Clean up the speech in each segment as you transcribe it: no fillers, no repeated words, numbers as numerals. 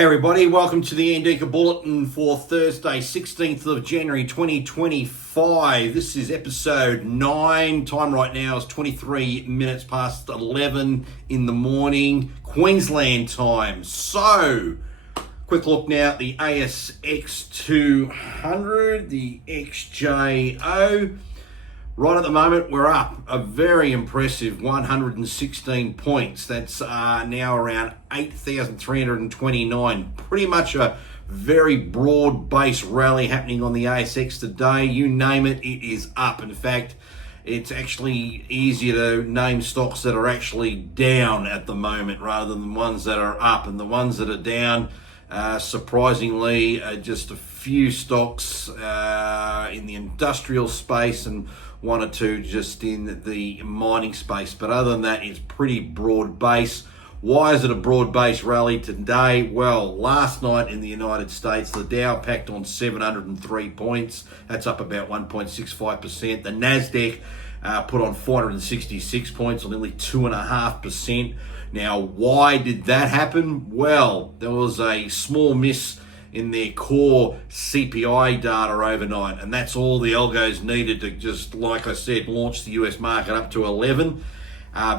Hey everybody, welcome to the ANDIKA Bulletin for Thursday, 16th of January 2025. This is episode 9. Time right now is 23 minutes past 11 in the morning, Queensland time. So, quick look now at the ASX 200, the XJO. Right at the moment, we're up a very impressive 116 points. That's now around 8,329. Pretty much a very broad-based rally happening on the ASX today. You name it, it is up. In fact, it's actually easier to name stocks that are actually down at the moment rather than the ones that are up. And the ones that are down, surprisingly, just a few stocks in the industrial space and one or two just in the mining space. But other than that, it's pretty broad base. Why is it a broad base rally today? Well, last night in the United States, the Dow packed on 703 points. That's up about 1.65%. The NASDAQ put on 466 points, or nearly 2.5%. Now, why did that happen? Well, there was a small miss in their core CPI data overnight, and that's all the algos needed to just, like I said, launch the US market up to 11.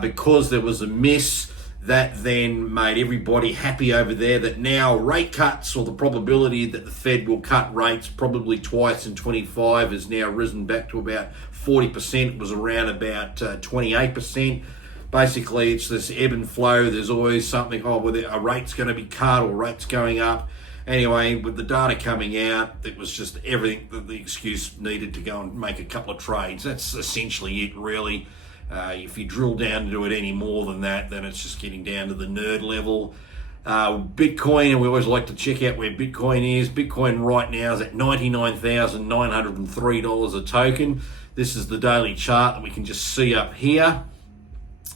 Because there was a miss, that then made everybody happy over there that now rate cuts, or the probability that the Fed will cut rates probably twice in 25, has now risen back to about 40%. It was around about 28%. Basically, it's this ebb and flow. There's always something, whether a rate's going to be cut or rate's going up. Anyway, with the data coming out, it was just everything that the excuse needed to go and make a couple of trades. That's essentially it, really. If you drill down to it any more than that, then it's just getting down to the nerd level. Bitcoin, and we always like to check out where Bitcoin is. Bitcoin right now is at $99,903 a token. This is the daily chart that we can just see up here.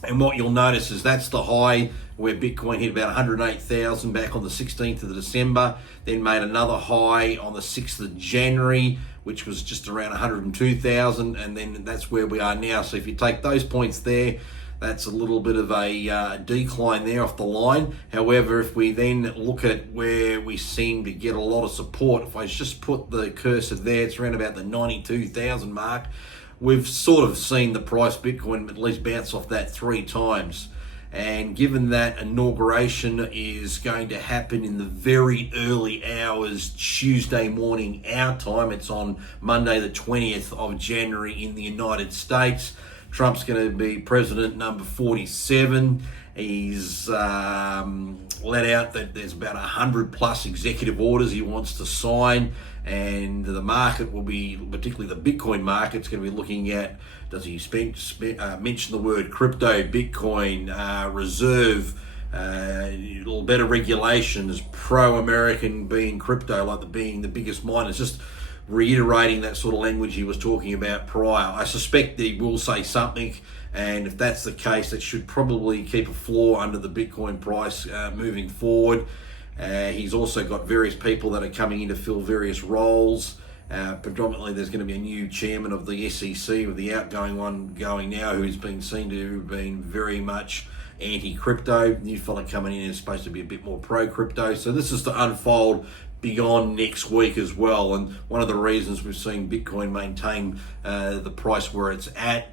And what you'll notice is that's the high where Bitcoin hit about 108,000 back on the 16th of December, then made another high on the 6th of January, which was just around 102,000, and then that's where we are now. So if you take those points there, that's a little bit of a decline there off the line. However, if we then look at where we seem to get a lot of support, if I just put the cursor there, it's around about the 92,000 mark. We've sort of seen the price Bitcoin at least bounce off that 3 times. And given that inauguration is going to happen in the very early hours, Tuesday morning our time, it's on Monday the 20th of January in the United States. Trump's going to be president number 47. He's let out that there's about 100 plus executive orders he wants to sign, and the market will be, particularly the Bitcoin market's going to be looking at, does he mention the word crypto, Bitcoin, reserve, little better regulations, pro-American being crypto, like being the biggest miners, just reiterating that sort of language he was talking about prior. I suspect he will say something, and if that's the case, it should probably keep a floor under the Bitcoin price moving forward. He's also got various people that are coming in to fill various roles. Predominantly, there's going to be a new chairman of the SEC, with the outgoing one going now, who's been seen to have been very much anti-crypto. New fella coming in is supposed to be a bit more pro-crypto. So this is to unfold beyond next week as well. And one of the reasons we've seen Bitcoin maintain the price where it's at.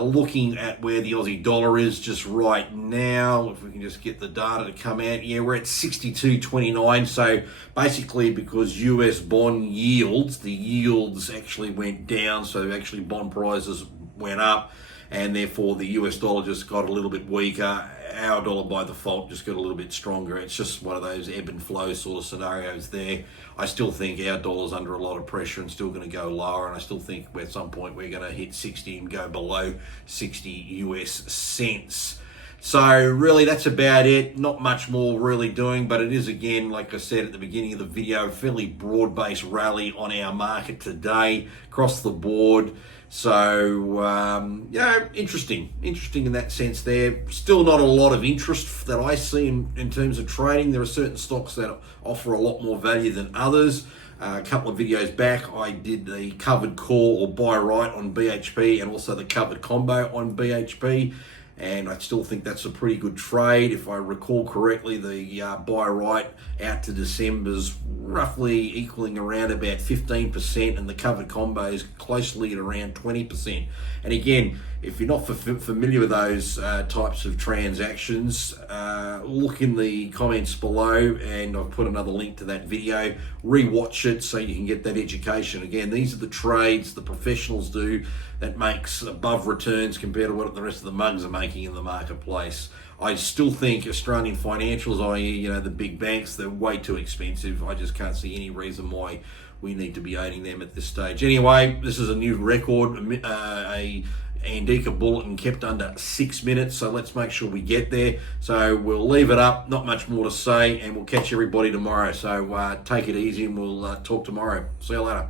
Looking at where the Aussie dollar is just right now, if we can just get the data to come out, we're at 62.29. So basically, because US bond yields, the yields actually went down, so actually bond prices went up, and therefore the US dollar just got a little bit weaker. Our dollar by default just got a little bit stronger. It's just one of those ebb and flow sort of scenarios there. I still think our dollar's under a lot of pressure and still going to go lower, and I still think at some point we're going to hit 60 and go below 60 US cents. So really that's about it. Not much more really doing, but it is, again, like I said at the beginning of the video, a fairly broad-based rally on our market today across the board. So, interesting in that sense there. Still not a lot of interest that I see in terms of trading. There are certain stocks that offer a lot more value than others. A couple of videos back, I did the covered call or buy right on BHP, and also the covered combo on BHP. and I still think that's a pretty good trade. If I recall correctly, the buy right out to December's roughly equaling around about 15%, and the covered combo is closely at around 20%. And again, if you're not familiar with those types of transactions, look in the comments below, and I've put another link to that video. Re-watch it so you can get that education. Again, these are the trades the professionals do that makes above returns compared to what the rest of the mugs are making in the marketplace. I still think Australian financials, i.e., the big banks, they're way too expensive. I just can't see any reason why we need to be owning them at this stage. Anyway, this is a new record, a ANDIKA Bulletin kept under 6 minutes, so let's make sure we get there. So we'll leave it up, not much more to say, and we'll catch everybody tomorrow. So take it easy, and we'll talk tomorrow. See you later.